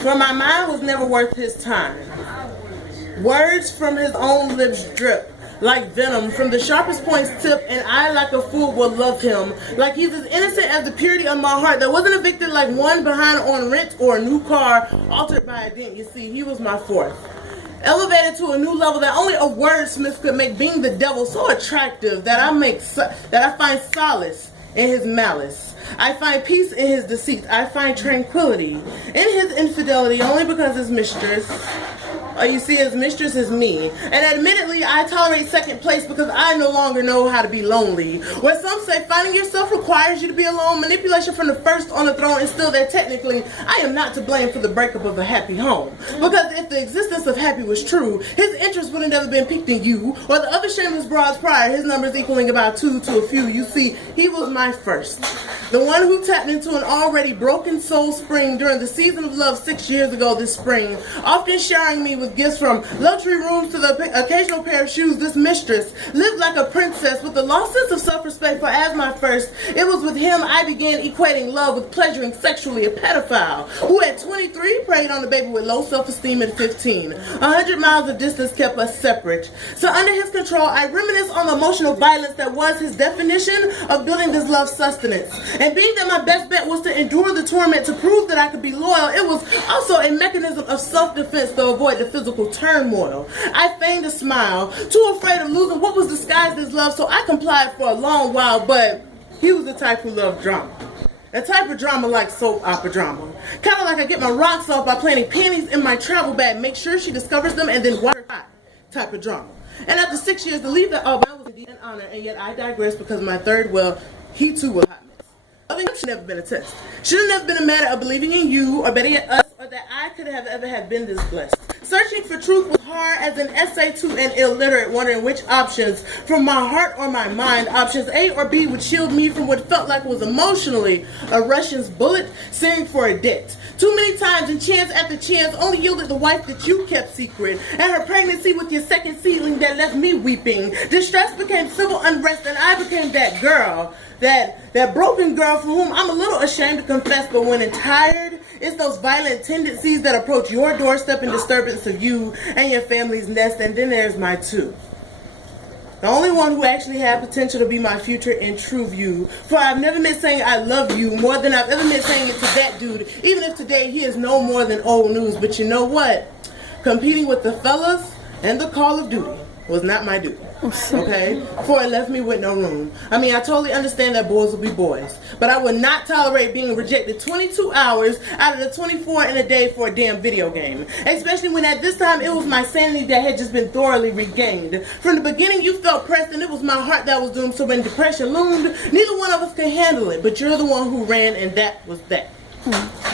For my mind was never worth his time. Words from his own lips drip like venom from the sharpest point's tip, and I like a fool will love him like he's as innocent as the purity of my heart that wasn't evicted like one behind on rent or a new car altered by a dent. You see, he was my fourth. Elevated to a new level that only a wordsmith could make, being the devil so attractive that I find solace in his malice. I find peace in his deceit. I find tranquility in his infidelity only because his mistress, you see, his mistress is me. And admittedly, I tolerate second place because I no longer know how to be lonely. Where some say finding yourself requires you to be alone, manipulation from the first on the throne, and still that technically I am not to blame for the breakup of a happy home. Because if the existence of happy was true, his interest would have never been piqued in you or the other shameless broads prior, his numbers equaling about 2 to a few. You see, he was my first. The one who tapped into an already broken soul spring during the season of love 6 years ago this spring, often showering me with gifts from luxury rooms to the occasional pair of shoes. This mistress lived like a princess with a lost sense of self-respect, for as my first, it was with him I began equating love with pleasuring sexually. A pedophile who at 23 preyed on a baby with low self-esteem at 15. 100 miles of distance kept us separate. So under his control, I reminisce on the emotional violence that was his definition of building this love sustenance. And being that my best bet was to endure the torment to prove that I could be loyal, it was also a mechanism of self-defense to avoid the physical turmoil. I feigned a smile, too afraid of losing what was disguised as love, so I complied for a long while, but he was the type who loved drama. A type of drama like soap opera drama. Kind of like I get my rocks off by planting pennies in my travel bag, make sure she discovers them, and then water hot type of drama. And after 6 years, to leave that all was indeed an honor, and yet I digress because my third, well, he too was hot mess. Loving him should never been a test. Should have never been a matter of believing in you, or better yet us, or that I could have ever have been this blessed. Searching for truth was hard as an essay to an illiterate, wondering which options from my heart or my mind, options A or B, would shield me from what felt like was emotionally a Russian's bullet, sending for a debt. Too many times, and chance after chance, only yielded the wife that you kept secret, and her pregnancy with your second seedling that left me weeping. Distress became civil unrest, and I became that girl, that broken girl for whom I'm a little ashamed to confess, but when I'm tired, it's those violent tendencies that approach your doorstep in disturbance of you and your family's nest, and then there's my two. The only one who actually had potential to be my future in true view. For I've never meant saying I love you more than I've ever meant saying it to that dude, even if today he is no more than old news. But you know what? Competing with the fellas and the Call of Duty was not my duty. Okay? For it left me with no room. I mean, I totally understand that boys will be boys, but I would not tolerate being rejected 22 hours out of the 24 in a day for a damn video game. Especially when at this time it was my sanity that had just been thoroughly regained. From the beginning you felt pressed and it was my heart that was doomed, so when depression loomed, neither one of us could handle it, but you're the one who ran, and that was that.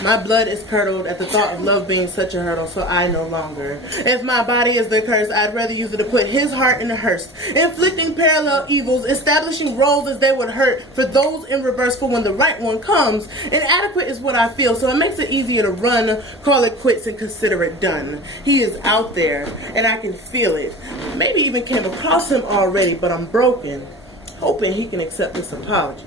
My blood is curdled at the thought of love being such a hurdle, so I no longer. If my body is the curse, I'd rather use it to put his heart in the hearse, inflicting parallel evils, establishing roles as they would hurt for those in reverse, for when the right one comes. Inadequate is what I feel, so it makes it easier to run, call it quits, and consider it done. He is out there, and I can feel it. Maybe even came across him already, but I'm broken, hoping he can accept this apology.